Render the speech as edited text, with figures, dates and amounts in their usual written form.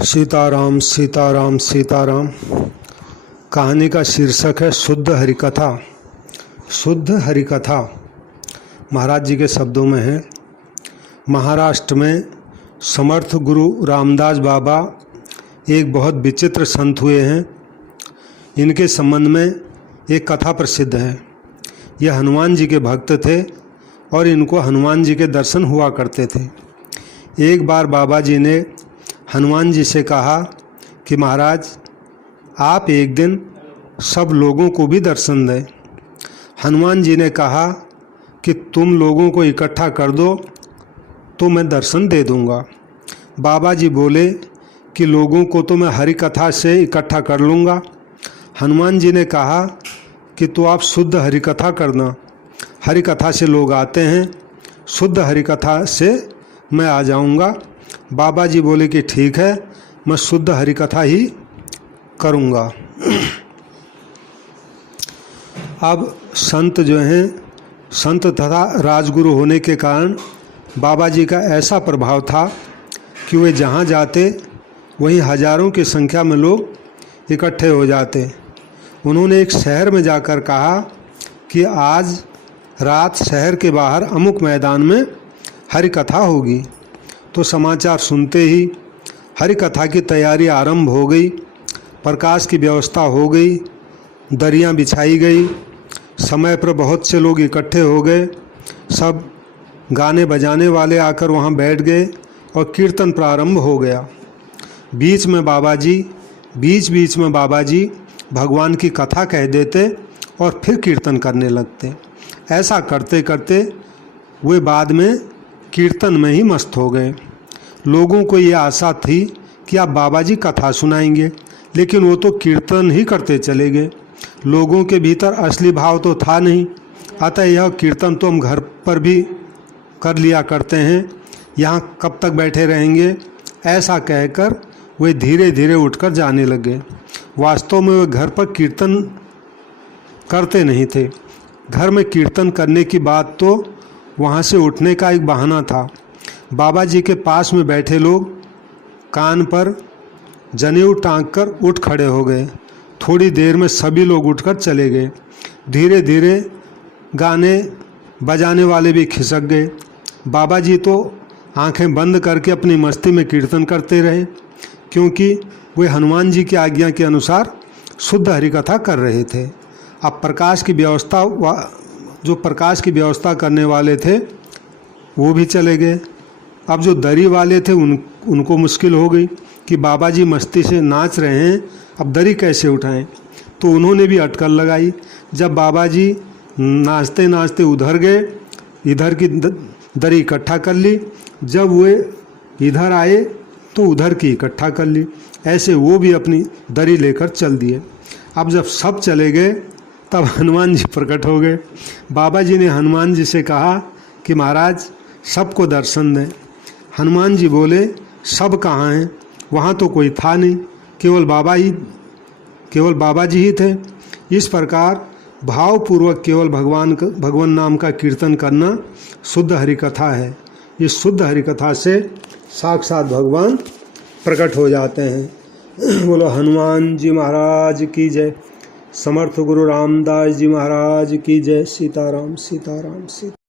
सीताराम सीताराम सीताराम। कहानी का शीर्षक है शुद्ध हरिकथा। शुद्ध हरिकथा महाराज जी के शब्दों में है। महाराष्ट्र में समर्थ गुरु रामदास बाबा एक बहुत विचित्र संत हुए हैं। इनके संबंध में एक कथा प्रसिद्ध है। यह हनुमान जी के भक्त थे और इनको हनुमान जी के दर्शन हुआ करते थे। एक बार बाबा जी ने हनुमान जी से कहा कि महाराज आप एक दिन सब लोगों को भी दर्शन दें। हनुमान जी ने कहा कि तुम लोगों को इकट्ठा कर दो तो मैं दर्शन दे दूंगा। बाबा जी बोले कि लोगों को तो मैं हरि कथा से इकट्ठा कर लूँगा। हनुमान जी ने कहा कि तो आप शुद्ध हरि कथा करना। हरि कथा से लोग आते हैं, शुद्ध हरि कथा से मैं आ जाऊंगा। बाबा जी बोले कि ठीक है, मैं शुद्ध हरि कथा ही करूंगा। अब संत जो हैं, संत तथा राजगुरु होने के कारण बाबा जी का ऐसा प्रभाव था कि वे जहाँ जाते वहीं हजारों की संख्या में लोग इकट्ठे हो जाते। उन्होंने एक शहर में जाकर कहा कि आज रात शहर के बाहर अमुक मैदान में हरि कथा होगी। तो समाचार सुनते ही हरि कथा की तैयारी आरंभ हो गई। प्रकाश की व्यवस्था हो गई, दरियां बिछाई गई, समय पर बहुत से लोग इकट्ठे हो गए। सब गाने बजाने वाले आकर वहां बैठ गए और कीर्तन प्रारंभ हो गया। बीच बीच में बाबा जी भगवान की कथा कह देते और फिर कीर्तन करने लगते। ऐसा करते करते वे बाद में कीर्तन में ही मस्त हो गए। लोगों को ये आशा थी कि आप बाबा जी कथा सुनाएंगे, लेकिन वो तो कीर्तन ही करते चले गए। लोगों के भीतर असली भाव तो था नहीं। अतः यह कीर्तन तो हम घर पर भी कर लिया करते हैं, यहाँ कब तक बैठे रहेंगे, ऐसा कहकर वे धीरे धीरे उठकर जाने लगे। वास्तव में वे घर पर कीर्तन करते नहीं थे। घर में कीर्तन करने की बात तो वहाँ से उठने का एक बहाना था। बाबा जी के पास में बैठे लोग कान पर जनेऊ टांग कर उठ खड़े हो गए। थोड़ी देर में सभी लोग उठकर चले गए। धीरे धीरे गाने बजाने वाले भी खिसक गए। बाबा जी तो आंखें बंद करके अपनी मस्ती में कीर्तन करते रहे, क्योंकि वे हनुमान जी की आज्ञा के अनुसार शुद्ध हरिकथा कर रहे थे। अब प्रकाश की व्यवस्था करने वाले थे वो भी चले गए। अब जो दरी वाले थे उनको मुश्किल हो गई कि बाबा जी मस्ती से नाच रहे हैं, अब दरी कैसे उठाएं। तो उन्होंने भी अटकल लगाई। जब बाबा जी नाचते नाचते उधर गए, इधर की दरी इकट्ठा कर ली। जब वे इधर आए तो उधर की इकट्ठा कर ली। ऐसे वो भी अपनी दरी लेकर चल दिए। अब जब सब चले गए तब हनुमान जी प्रकट हो गए। बाबा जी ने हनुमान जी से कहा कि महाराज सबको दर्शन दें। हनुमान जी बोले सब कहाँ हैं, वहाँ तो कोई था नहीं, केवल बाबा जी ही थे। इस प्रकार भावपूर्वक केवल भगवान नाम का कीर्तन करना शुद्ध हरिकथा है। इस शुद्ध हरिकथा से साक्षात भगवान प्रकट हो जाते हैं। बोलो हनुमान जी महाराज की जय। समर्थ गुरु रामदास जी महाराज की जय। सीताराम सीताराम सीता।